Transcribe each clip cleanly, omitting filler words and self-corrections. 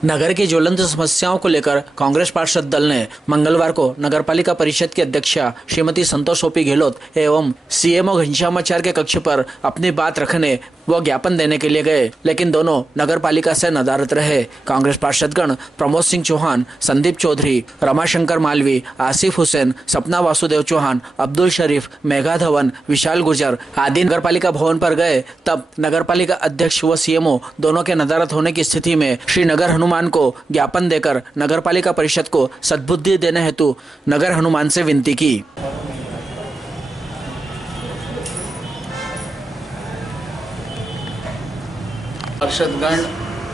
नगर की ज्वलंत समस्याओं को लेकर कांग्रेस पार्षद दल ने मंगलवार को नगरपालिका परिषद की अध्यक्षा श्रीमती संतोष ओपी गहलोत एवं सीएमओ घनश्यामाचार्य के कक्ष पर अपनी बात रखने व ज्ञापन देने के लिए गए, लेकिन दोनों नगरपालिका से नदारद रहे। कांग्रेस पार्षदगण प्रमोद सिंह चौहान, संदीप चौधरी, रमाशंकर मालवी, आसिफ हुसैन, सपना वासुदेव चौहान, अब्दुल शरीफ, मेघा धवन, विशाल गुर्जर आदि नगरपालिका भवन पर गए। तब नगरपालिका अध्यक्ष व सीएमओ दोनों के नदारद होने की स्थिति में श्री नगर हनुमान को ज्ञापन देकर नगरपालिका परिषद को सद्बुद्धि देने हेतु नगर हनुमान से विनती की। पार्षदगण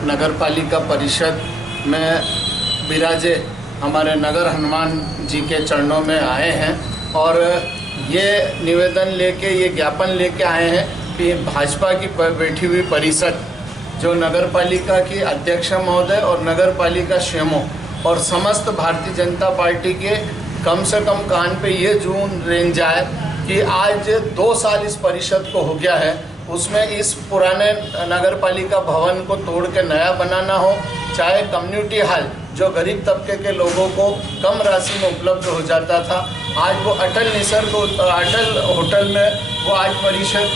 नगरपालिका परिषद में विराजे हमारे नगर हनुमान जी के चरणों में आए हैं और ये निवेदन लेके, ये ज्ञापन लेके आए हैं कि भाजपा की बैठी हुई परिषद जो नगरपालिका की अध्यक्ष महोदय और नगरपालिका सीएमओ और समस्त भारतीय जनता पार्टी के कम से कम कान पे ये जून रेंग जाए कि आज 2 साल इस परिषद को हो गया है, उसमें इस पुराने नगरपालिका भवन को तोड़ के नया बनाना हो, चाहे कम्युनिटी हॉल जो गरीब तबके के लोगों को कम राशि में उपलब्ध हो जाता था, आज वो अटल होटल में वो आज परिषद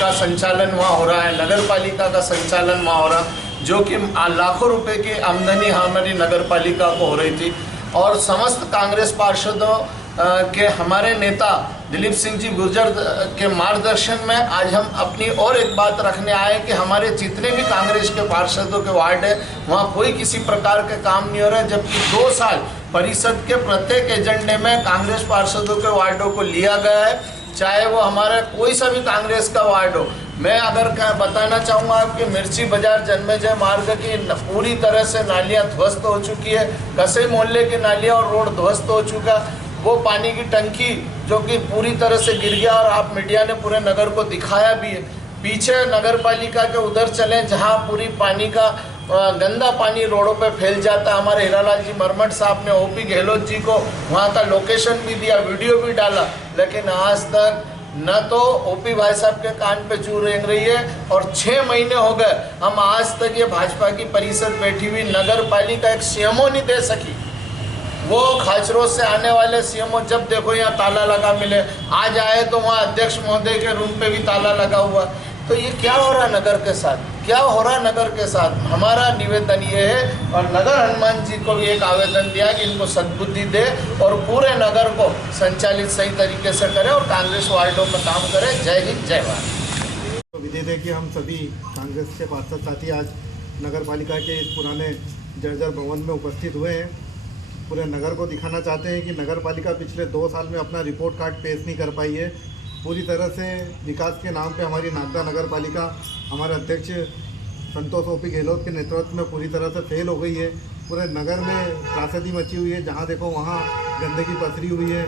का संचालन वहाँ हो रहा है, नगरपालिका का संचालन वहाँ हो रहा, जो कि लाखों रुपए की आमदनी हमारी नगरपालिका को हो रही थी। और समस्त कांग्रेस पार्षदों के हमारे नेता दिलीप सिंह जी गुर्जर के मार्गदर्शन में आज हम अपनी और एक बात रखने आए कि हमारे जितने भी कांग्रेस के पार्षदों के वार्ड है वहाँ कोई किसी प्रकार के काम नहीं हो रहा है, जबकि 2 साल परिषद के प्रत्येक एजेंडे में कांग्रेस पार्षदों के वार्डों को लिया गया है, चाहे वो हमारा कोई सा भी कांग्रेस का वार्ड हो। मैं अगर बताना चाहूँगा कि मिर्ची बाजार जन्मेजय मार्ग की पूरी तरह से नालियाँ ध्वस्त हो चुकी है, कसे मोहल्ले की नालियाँ और रोड ध्वस्त हो चुका, वो पानी की टंकी जो कि पूरी तरह से गिर गया और आप मीडिया ने पूरे नगर को दिखाया भी है। पीछे नगरपालिका के उधर चलें जहां पूरी पानी का गंदा पानी रोडों पे फैल जाता है। हमारे हीरालाल जी मरमट साहब ने ओपी गहलोत जी को वहां का लोकेशन भी दिया, वीडियो भी डाला, लेकिन आज तक न तो ओपी भाई साहब के कान पे जू रेंग रही है और 6 महीने हो गए हम आज तक ये भाजपा की परिषद बैठी हुई नगरपालिका एक सीएमओ नहीं दे सकी। वो खाचरोज से आने वाले सीएमओ जब देखो यहाँ ताला लगा मिले, आज आए तो वहाँ अध्यक्ष महोदय के रूम पे भी ताला लगा हुआ। तो ये क्या हो रहा है नगर के साथ, क्या हो रहा है नगर के साथ? हमारा निवेदन ये है और नगर हनुमान जी को भी एक आवेदन दिया कि इनको सद्बुद्धि दे और पूरे नगर को संचालित सही तरीके से करे और कांग्रेस वार्डों में काम करे। जय हिंद, जय भारत। तो विदित है कि हम सभी कांग्रेस के पार्षद साथी आज नगर पालिका के इस पुराने जर्जर भवन में उपस्थित हुए हैं। पूरे नगर को दिखाना चाहते हैं कि नगर पालिका पिछले 2 साल में अपना रिपोर्ट कार्ड पेश नहीं कर पाई है। पूरी तरह से विकास के नाम पे हमारी नागदा नगर पालिका हमारे अध्यक्ष संतोष ओपी गहलोत के नेतृत्व में पूरी तरह से फेल हो गई है। पूरे नगर में त्रासदी मची हुई है, जहाँ देखो वहाँ गंदगी पसरी हुई है।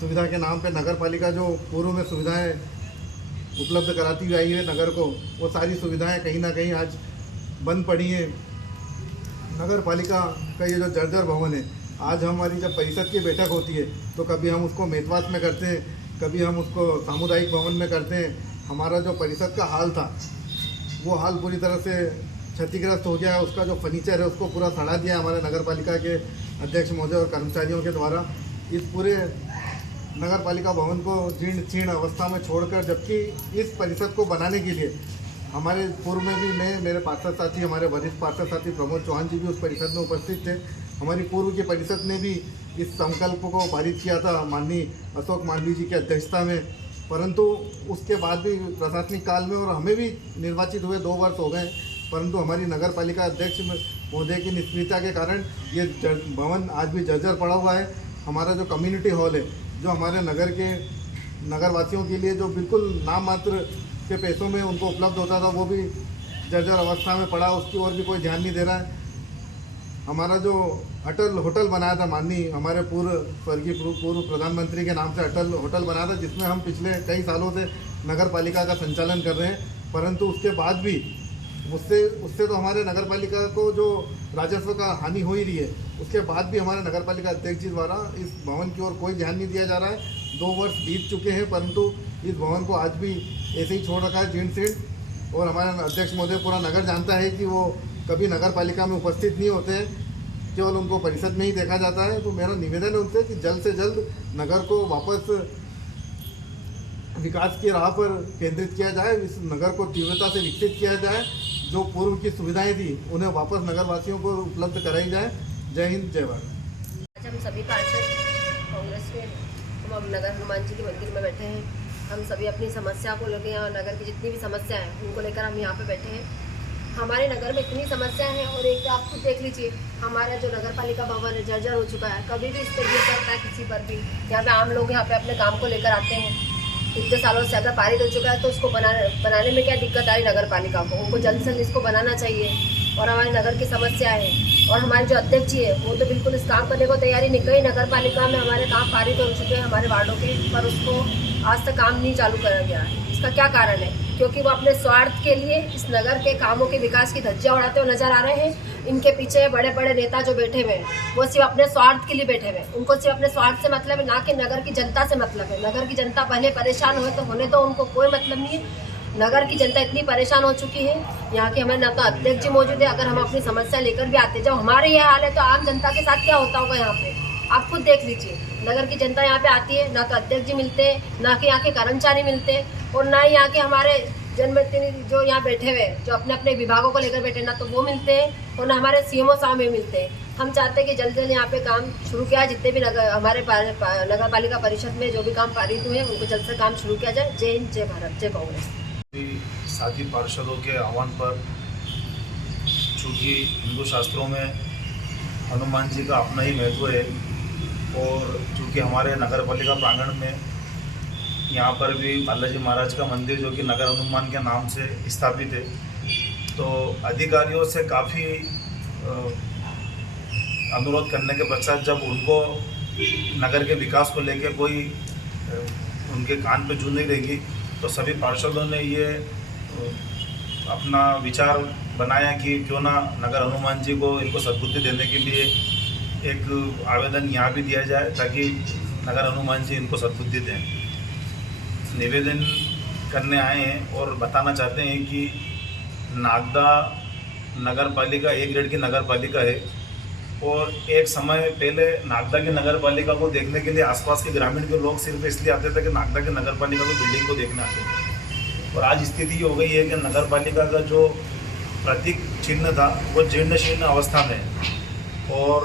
सुविधा के नाम पे नगर पालिका जो पूर्व में सुविधाएं उपलब्ध कराती हुई आई है नगर को, वो सारी सुविधाएं कहीं ना कहीं आज बंद पड़ी हैं। नगर पालिका का ये जो जर्जर भवन है, आज हमारी जब परिषद की बैठक होती है तो कभी हम उसको मेतवात में करते हैं, कभी हम उसको सामुदायिक भवन में करते हैं। हमारा जो परिषद का हाल था वो हाल पूरी तरह से क्षतिग्रस्त हो गया है। उसका जो फर्नीचर है उसको पूरा सड़ा दिया है हमारे नगर पालिका के अध्यक्ष महोदय और कर्मचारियों के द्वारा। इस पूरे नगर पालिका भवन को जीर्ण शीर्ण अवस्था में छोड़कर, जबकि इस परिषद को बनाने के लिए हमारे पूर्व में भी मेरे पार्षद साथी, हमारे वरिष्ठ पार्षद साथी प्रमोद चौहान जी भी उस परिषद में उपस्थित थे। हमारी पूर्व की परिषद ने भी इस संकल्प को पारित किया था माननीय अशोक मालवीय जी की अध्यक्षता में, परंतु उसके बाद भी प्रशासनिक काल में और हमें भी निर्वाचित हुए 2 वर्ष हो गए, परंतु हमारी नगर पालिका अध्यक्ष महोदय की निष्क्रियता के कारण ये भवन आज भी जर्जर पड़ा हुआ है। हमारा जो कम्युनिटी हॉल है, जो हमारे नगर के नगरवासियों के लिए जो बिल्कुल नाम मात्र के पैसों में उनको उपलब्ध होता था, वो भी जर्जर अवस्था में पड़ा, उसकी ओर भी कोई ध्यान नहीं दे रहा है। हमारा जो अटल होटल बनाया था माननीय हमारे पूर्व प्रधानमंत्री के नाम से अटल होटल बनाया था, जिसमें हम पिछले कई सालों से नगर पालिका का संचालन कर रहे हैं, परंतु उसके बाद भी उससे तो हमारे नगर पालिका को जो राजस्व का हानि हो ही रही है, उसके बाद भी हमारे नगर पालिका अध्यक्ष जी द्वारा इस भवन की ओर कोई ध्यान नहीं दिया जा रहा है। 2 वर्ष बीत चुके हैं, परंतु इस भवन को आज भी ऐसे ही छोड़ रखा है जीर्ण शीर्ण। और हमारा अध्यक्ष महोदय पूरा नगर जानता है कि वो कभी नगर पालिका में उपस्थित नहीं होते, केवल उनको परिषद में ही देखा जाता है। तो मेरा निवेदन है उनसे कि जल्द से जल्द नगर को वापस विकास की राह पर केंद्रित किया जाए, इस नगर को तीव्रता से विकसित किया जाए, जो पूर्व की सुविधाएं थी उन्हें वापस नगरवासियों को उपलब्ध कराई जाए। जय हिंद, जय भारत। आज हम सभी पार्षद कांग्रेस के हम नगर हनुमान जी के मंदिर में बैठे हैं। हम सभी अपनी समस्या को लेकर यहाँ नगर की जितनी भी समस्या है उनको लेकर हम यहाँ पे बैठे हैं। हमारे नगर में इतनी समस्या है और एक तो आप खुद देख लीजिए, हमारा जो नगर पालिका भवन है जर्जर हो चुका है। कभी भी इस पर गिर सकता है किसी पर भी। यहाँ पे आम लोग यहाँ पे अपने काम को लेकर आते हैं। इतने सालों से अगर पारित हो चुका है तो उसको बनाने में क्या दिक्कत आई नगर पालिका को? उनको जल्द से जल्द इसको बनाना चाहिए। और हमारे नगर की समस्या है और हमारे जो अध्यक्ष जी है वो तो बिल्कुल इस काम करने को तैयारी नहीं। कई नगर पालिका में हमारे काम पारित हो चुके हैं हमारे वार्डों के, पर उसको आज तक काम नहीं चालू करा गया। इसका क्या कारण है? क्योंकि वो अपने स्वार्थ के लिए इस नगर के कामों के विकास की धज्जियां उड़ाते हुए नजर आ रहे हैं। इनके पीछे बड़े बड़े नेता जो बैठे हुए हैं वो सिर्फ अपने स्वार्थ के लिए बैठे हुए हैं। उनको सिर्फ अपने स्वार्थ से मतलब है, ना कि नगर की जनता से मतलब है। नगर की जनता पहले परेशान हो तो होने तो उनको कोई मतलब नहीं है। नगर की जनता इतनी परेशान हो चुकी है, यहाँ के हमारे ना तो अध्यक्ष जी मौजूद है। अगर हम अपनी समस्या लेकर भी आते, जब हमारे ये हाल है तो आम जनता के साथ क्या होता होगा यहाँ पे आप खुद देख लीजिए। नगर की जनता यहाँ पे आती है, ना तो अध्यक्ष जी मिलते हैं, ना कि यहाँ के कर्मचारी मिलते हैं, और ना ही यहाँ के हमारे जनप्रतिनिधि जो यहाँ बैठे हुए जो अपने अपने विभागों को लेकर बैठे, ना तो वो मिलते हैं और ना हमारे सीएमओ साहब में मिलते हैं। हम चाहते हैं कि जल्द से जल्द यहाँ पे काम शुरू किया जाए। जितने भी हमारे नगर पालिका परिषद में जो भी काम पारित हुए हैं उनको जल्द से काम शुरू किया जाए। जय हिंद, जय भारत, जय कांग्रेस। साथी पार्षदों के आह्वान पर, चूँकि हिंदू शास्त्रों में हनुमान जी का अपना ही महत्व है और चूँकि हमारे नगर पालिका प्रांगण में यहाँ पर भी बालाजी महाराज का मंदिर जो कि नगर हनुमान के नाम से स्थापित है, तो अधिकारियों से काफ़ी अनुरोध करने के पश्चात जब उनको नगर के विकास को लेकर कोई उनके कान पे जू नहीं रहेगी, तो सभी पार्षदों ने ये अपना विचार बनाया कि क्यों ना नगर हनुमान जी को इनको सद्बुद्धि देने के लिए एक आवेदन यहाँ भी दिया जाए ताकि नगर हनुमान जी इनको सद्बुद्धि दें। निवेदन करने आए हैं और बताना चाहते हैं कि नागदा नगर पालिका एक ग्रेड की नगर पालिका है और एक समय पहले नागदा की नगर पालिका को देखने के लिए आसपास के ग्रामीण के लोग सिर्फ इसलिए आते थे कि नागदा की नगर पालिका की बिल्डिंग को देखने आते थे। और आज स्थिति हो गई है कि नगर पालिका का जो प्रतीक चिन्ह था वो जीर्ण शीर्ण अवस्था में है। और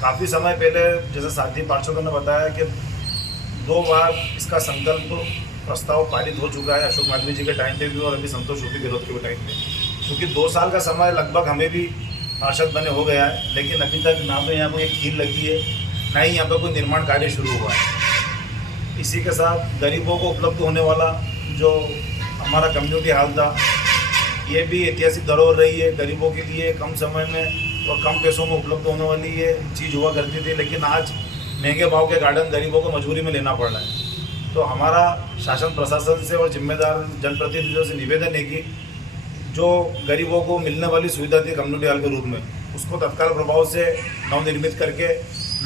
काफ़ी समय पहले जैसे साथी पार्षदों ने बताया कि 2 बार इसका संकल्प प्रस्ताव पारित हो चुका है, अशोक मालवीय जी के टाइम पे भी और अभी संतोष ओपी गहलोत के टाइम पे, क्योंकि 2 साल का समय लगभग हमें भी पार्षद बने हो गया है, लेकिन अभी तक ना तो यहाँ कोई खील लगी है, ना ही यहाँ पर कोई निर्माण कार्य शुरू हुआ है। इसी के साथ गरीबों को उपलब्ध होने वाला जो हमारा कम्युनिटी हॉल था, ये भी ऐतिहासिक धरोहर रही है। गरीबों के लिए कम समय में और कम पैसों में उपलब्ध होने वाली ये चीज़ हुआ करती थी, लेकिन आज महंगे भाव के गार्डन गरीबों को मजबूरी में लेना पड़ रहा है। तो हमारा शासन प्रशासन से और जिम्मेदार जनप्रतिनिधियों से निवेदन है कि जो गरीबों को मिलने वाली सुविधा थी कम्युनिटी हॉल के रूप में, उसको तत्काल प्रभाव से नवनिर्मित करके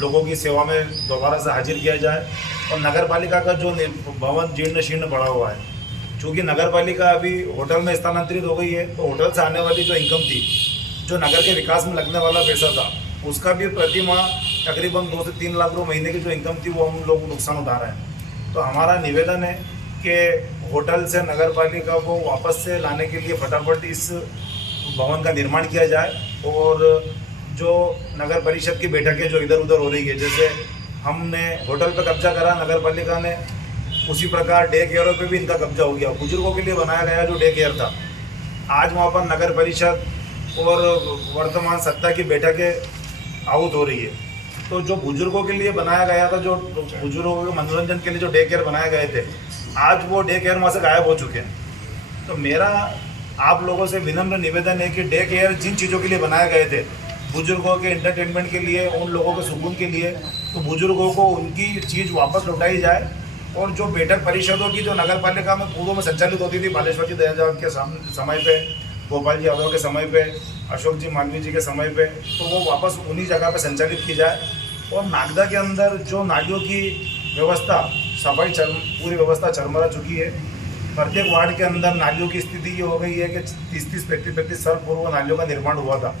लोगों की सेवा में दोबारा से हाजिर किया जाए। और नगर पालिका का जो भवन जीर्ण शीर्ण पड़ा हुआ है, चूँकि नगर पालिका अभी होटल में स्थानांतरित हो गई है, तो होटल से आने वाली जो इनकम थी, जो नगर के विकास में लगने वाला पैसा था, उसका भी प्रति माह तकरीबन 2 से 3 लाख रुपये महीने की जो इनकम थी वो हम लोग नुकसान उठा रहे हैं। तो हमारा निवेदन है कि होटल से नगर पालिका को वापस से लाने के लिए फटाफट इस भवन का निर्माण किया जाए। और जो नगर परिषद की बैठकें जो इधर उधर हो रही है, जैसे हमने होटल पर कब्जा करा नगर पालिका ने, उसी प्रकार डे केयरों पे भी इनका कब्जा हो गया। बुजुर्गों के लिए बनाया गया जो डे केयर था, आज वहाँ पर नगर परिषद और वर्तमान सत्ता की बैठकें आहुत हो रही है। तो जो बुजुर्गों के लिए बनाया गया था, जो बुजुर्गों के मनोरंजन के लिए जो डे केयर बनाए गए थे, आज वो डे केयर वहाँ से गायब हो चुके हैं। तो मेरा आप लोगों से विनम्र निवेदन है कि डे केयर जिन चीज़ों के लिए बनाए गए थे, बुजुर्गों के एंटरटेनमेंट के लिए, उन लोगों के सुकून के लिए, तो बुजुर्गों को उनकी चीज़ वापस लौटाई जाए। और जो बैठक परिषदों की जो नगर पालिका में पूर्व में संचालित होती थी, बालेश्वर जी दयाल के समय पे, गोपाल जी यादव के समय पे, अशोक जी मालवीय जी के समय पे, तो वो वापस उन्हीं जगह पे संचालित की जाए। और नागदा के अंदर जो नालियों की व्यवस्था, सफाई पूरी व्यवस्था चरमरा चुकी है, प्रत्येक वार्ड के अंदर नालियों की स्थिति ये हो गई है कि 30-30, 35-35 साल पूर्व नालियों का निर्माण हुआ था,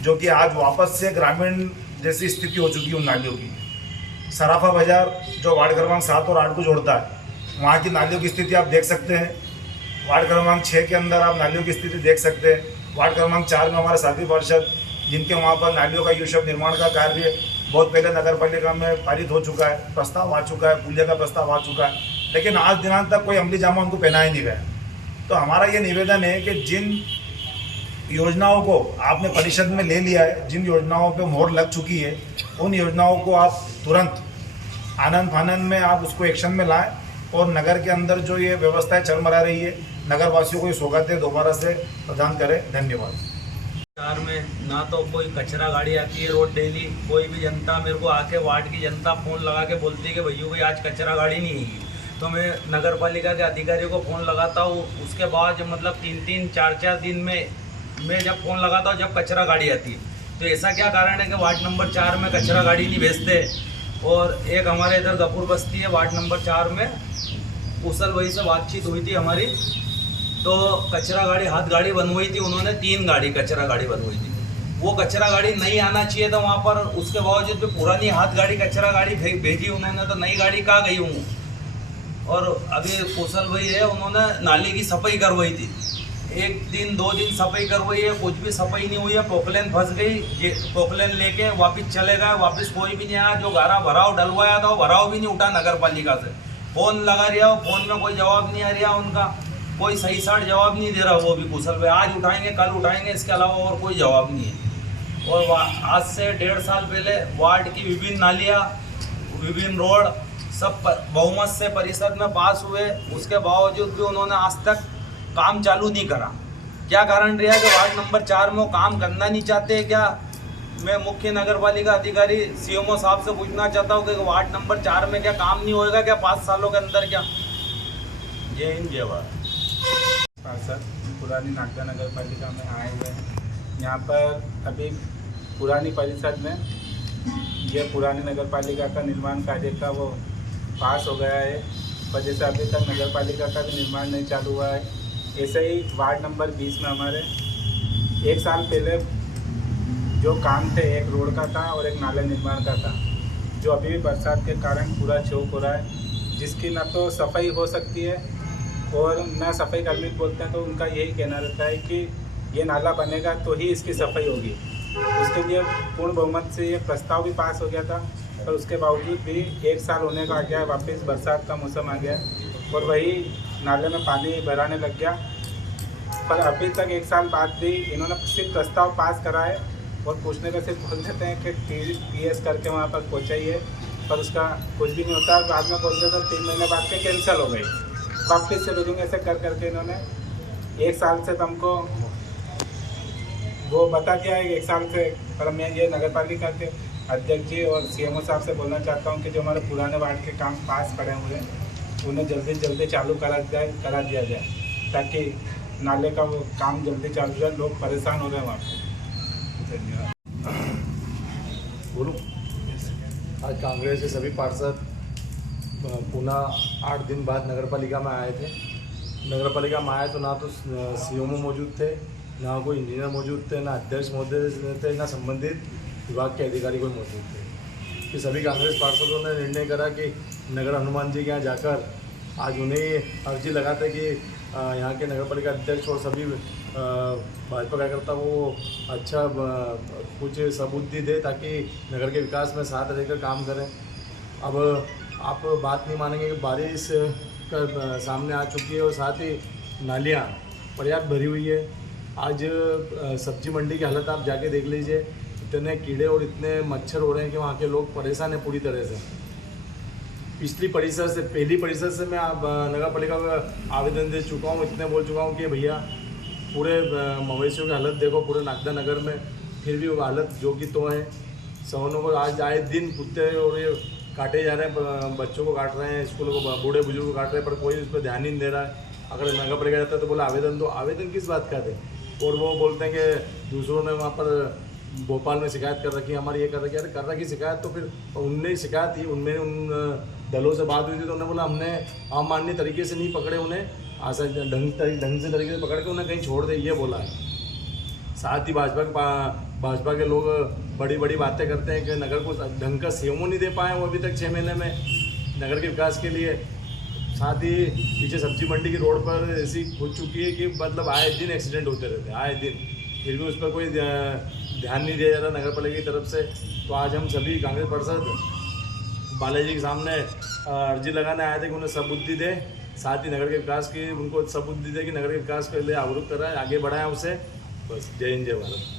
जो कि आज वापस से ग्रामीण जैसी स्थिति हो चुकी है उन नालियों की। सराफा बाजार जो वार्ड क्रमांक 7 और 8 को जोड़ता है, वहाँ की नालियों की स्थिति आप देख सकते हैं। वार्ड क्रमांक 6 के अंदर आप नालियों की स्थिति देख सकते हैं। वार्ड क्रमांक 4 में हमारे साथी पार्षद जिनके वहाँ पर नालियों का यूशब निर्माण का कार्य बहुत पहले नगर पालिका में पारित हो चुका है, प्रस्ताव आ चुका है, पुलिया का प्रस्ताव आ चुका है, लेकिन आज दिनांक तक कोई अमली जामा उनको पहनाया नहीं गया। तो हमारा ये निवेदन है कि जिन योजनाओं को आपने परिषद में ले लिया है, जिन योजनाओं पे मोहर लग चुकी है, उन योजनाओं को आप तुरंत आनंद फानंद में आप उसको एक्शन में लाएं और नगर के अंदर जो ये व्यवस्थाएं चरमरा रही है, नगर वासियों को ये सौगातें दोबारा से प्रदान करें। धन्यवाद। शहर में ना तो कोई कचरा गाड़ी आती है रोड डेली, कोई भी जनता मेरे को आके वार्ड की जनता फ़ोन लगा के बोलती है कि भैया भाई आज कचरा गाड़ी नहीं आएगी, तो मैं नगर पालिका के अधिकारियों को फ़ोन लगाता हूँ। उसके बाद जब मतलब 3-3, 4-4 दिन में मैं जब फ़ोन लगाता हूँ जब कचरा गाड़ी आती है, तो ऐसा क्या कारण है कि वार्ड नंबर 4 में कचरा गाड़ी नहीं भेजते। और एक हमारे इधर गपुर बस्ती है वार्ड नंबर 4 में, कुशल भाई से बातचीत हुई थी हमारी, तो कचरा गाड़ी हाथ गाड़ी बनवाई थी उन्होंने, 3 गाड़ी कचरा गाड़ी बनवाई थी। वो कचरा गाड़ी नहीं आना चाहिए था वहाँ पर, उसके बावजूद भी पुरानी हाथ गाड़ी कचरा गाड़ी भेजी उन्होंने, तो नई गाड़ी कहाँ गई हूँ। और अभी कुशल भाई है, उन्होंने नाली की सफाई करवाई थी, 1 दिन 2 दिन सफाई करवाई है, कुछ भी सफाई नहीं हुई है, पोकलेन फंस गई, पोकलेन लेके वापस चले गए, वापस कोई भी नहीं आया। जो गारा भराव डलवाया था वो भराव भी नहीं उठा नगर पालिका से। फ़ोन लगा रिया, फोन में कोई जवाब नहीं आ रहा उनका, कोई सही साठ जवाब नहीं दे रहा। वो भी कुशल भाई आज उठाएंगे कल उठाएंगे, इसके अलावा और कोई जवाब नहीं है। और आज से 1.5 साल पहले वार्ड की विभिन्न नालियाँ, विभिन्न रोड सब बहुमत से परिषद में पास हुए, उसके बावजूद भी उन्होंने आज तक काम चालू नहीं करा। क्या कारण रहा कि वार्ड नंबर 4 में वो काम करना नहीं चाहते क्या? मैं मुख्य नगर पालिका अधिकारी सीएमओ साहब से पूछना चाहता हूँ कि वार्ड नंबर 4 में क्या काम नहीं होएगा क्या 5 सालों के अंदर? क्या जय हिंद जय भारत। पार्षद पुरानी नागदा नगर पालिका में आए हुए हैं। यहाँ पर अभी पुरानी परिषद में ये पुरानी नगर पालिका का निर्माण कार्य का वो पास हो गया है, पर जैसे अभी तक नगर पालिका का भी निर्माण नहीं चालू हुआ है, ऐसे ही वार्ड नंबर 20 में हमारे 1 साल पहले जो काम थे, एक रोड का था और एक नाला निर्माण का था, जो अभी भी बरसात के कारण पूरा चौक हो रहा है, जिसकी ना तो सफाई हो सकती है और ना सफाई कर्मी बोलते हैं तो उनका यही कहना रहता है कि ये नाला बनेगा तो ही इसकी सफाई होगी। उसके लिए पूर्ण बहुमत से ये प्रस्ताव भी पास हो गया था, पर उसके बावजूद भी 1 साल होने को आ गया, वापस बरसात का मौसम आ गया और वही नाले में पानी भराने लग गया। पर अभी तक 1 साल बाद भी इन्होंने सिर्फ प्रस्ताव पास करा है और पूछने का सिर्फ बोल देते हैं कि PS करके वहाँ पर पहुँचाइए, पर उसका कुछ भी नहीं होता। बाद में बोलते तो 3 महीने बाद के कैंसिल हो गई, वापस से भेजेंगे। ऐसे कर करके इन्होंने 1 साल से हमको वो बता दिया है 1 साल से। पर मैं ये नगर पालिका के अध्यक्ष जी और CMO साहब से बोलना चाहता हूँ कि जो हमारे पुराने वार्ड के काम पास पड़े हुए हैं उन्हें जल्दी से जल्दी चालू करा दिया जाए, ताकि नाले का वो काम जल्दी चालू हो जाए। लोग परेशान हो रहे हैं वहाँ पर। धन्यवाद। बोलूँ, आज कांग्रेस के सभी पार्षद पुनः 8 दिन बाद नगर पालिका में आए थे। नगर पालिका में आए तो ना तो CMO मौजूद थे, ना कोई इंजीनियर मौजूद थे, ना अध्यक्ष महोदय थे, ना संबंधित विभाग के अधिकारी कोई मौजूद थे। कि सभी कांग्रेस पार्षदों ने निर्णय करा कि नगर हनुमान जी के यहाँ जाकर आज उन्हें अर्जी लगाते कि यहाँ के नगर पालिका अध्यक्ष और सभी भाजपा कार्यकर्ता वो अच्छा कुछ सबूत दे ताकि नगर के विकास में साथ रहकर काम करें। अब आप बात नहीं मानेंगे कि बारिश का सामने आ चुकी है और साथ ही नालियाँ पर्याप्त भरी हुई है। आज सब्जी मंडी की हालत आप जाके देख लीजिए, इतने कीड़े और इतने मच्छर हो रहे हैं कि वहाँ के लोग परेशान हैं पूरी तरह से। पिछली परिषद से पहली परिषद से मैं नगर पालिका में आवेदन दे चुका हूँ, इतने बोल चुका हूँ कि भैया पूरे मवेशियों की हालत देखो पूरे नागदा नगर में, फिर भी वो हालत जो कि तो है। सवनों को आज आए दिन कुत्ते और ये काटे जा रहे हैं, बच्चों को काट रहे हैं, स्कूलों को बूढ़े बुजुर्ग को काट रहे हैं, पर कोई उस पर ध्यान ही नहीं दे रहा है। अगर नगर पालिका जाता है तो बोला आवेदन दो, आवेदन किस बात का दे? और वो बोलते हैं कि दूसरों ने वहाँ पर भोपाल में शिकायत कर रखी, हमारी ये कर रखी, अरे कर रखी शिकायत तो फिर उनने ही शिकायत की, उनमें उन दलों से बात हुई थी तो उन्होंने बोला हमने अमान्य तरीके से नहीं पकड़े उन्हें, आशा ढंग से तरीके से पकड़ के उन्हें कहीं छोड़ दे, ये बोला है। साथ ही भाजपा के लोग बड़ी बड़ी बातें करते हैं कि नगर को ढंग का सीएमओ नहीं दे पाए वो अभी तक 6 महीने में नगर के विकास के लिए। साथ ही पीछे सब्जी मंडी की रोड पर ऐसी हो चुकी है कि मतलब आए दिन एक्सीडेंट होते रहते हैं, आए दिन, फिर भी उस पर कोई ध्यान नहीं दिया जा रहा नगर पालिका की तरफ से। तो आज हम सभी कांग्रेस पार्षद बालाजी के सामने अर्जी लगाने आए थे कि उन्हें सबुद्धि दे, साथ ही नगर के विकास की उनको सबुद्धि दे कि नगर के विकास के लिए जागरूक कराएं, आगे बढ़ाएं उसे। बस, जय हिंद जय भारत।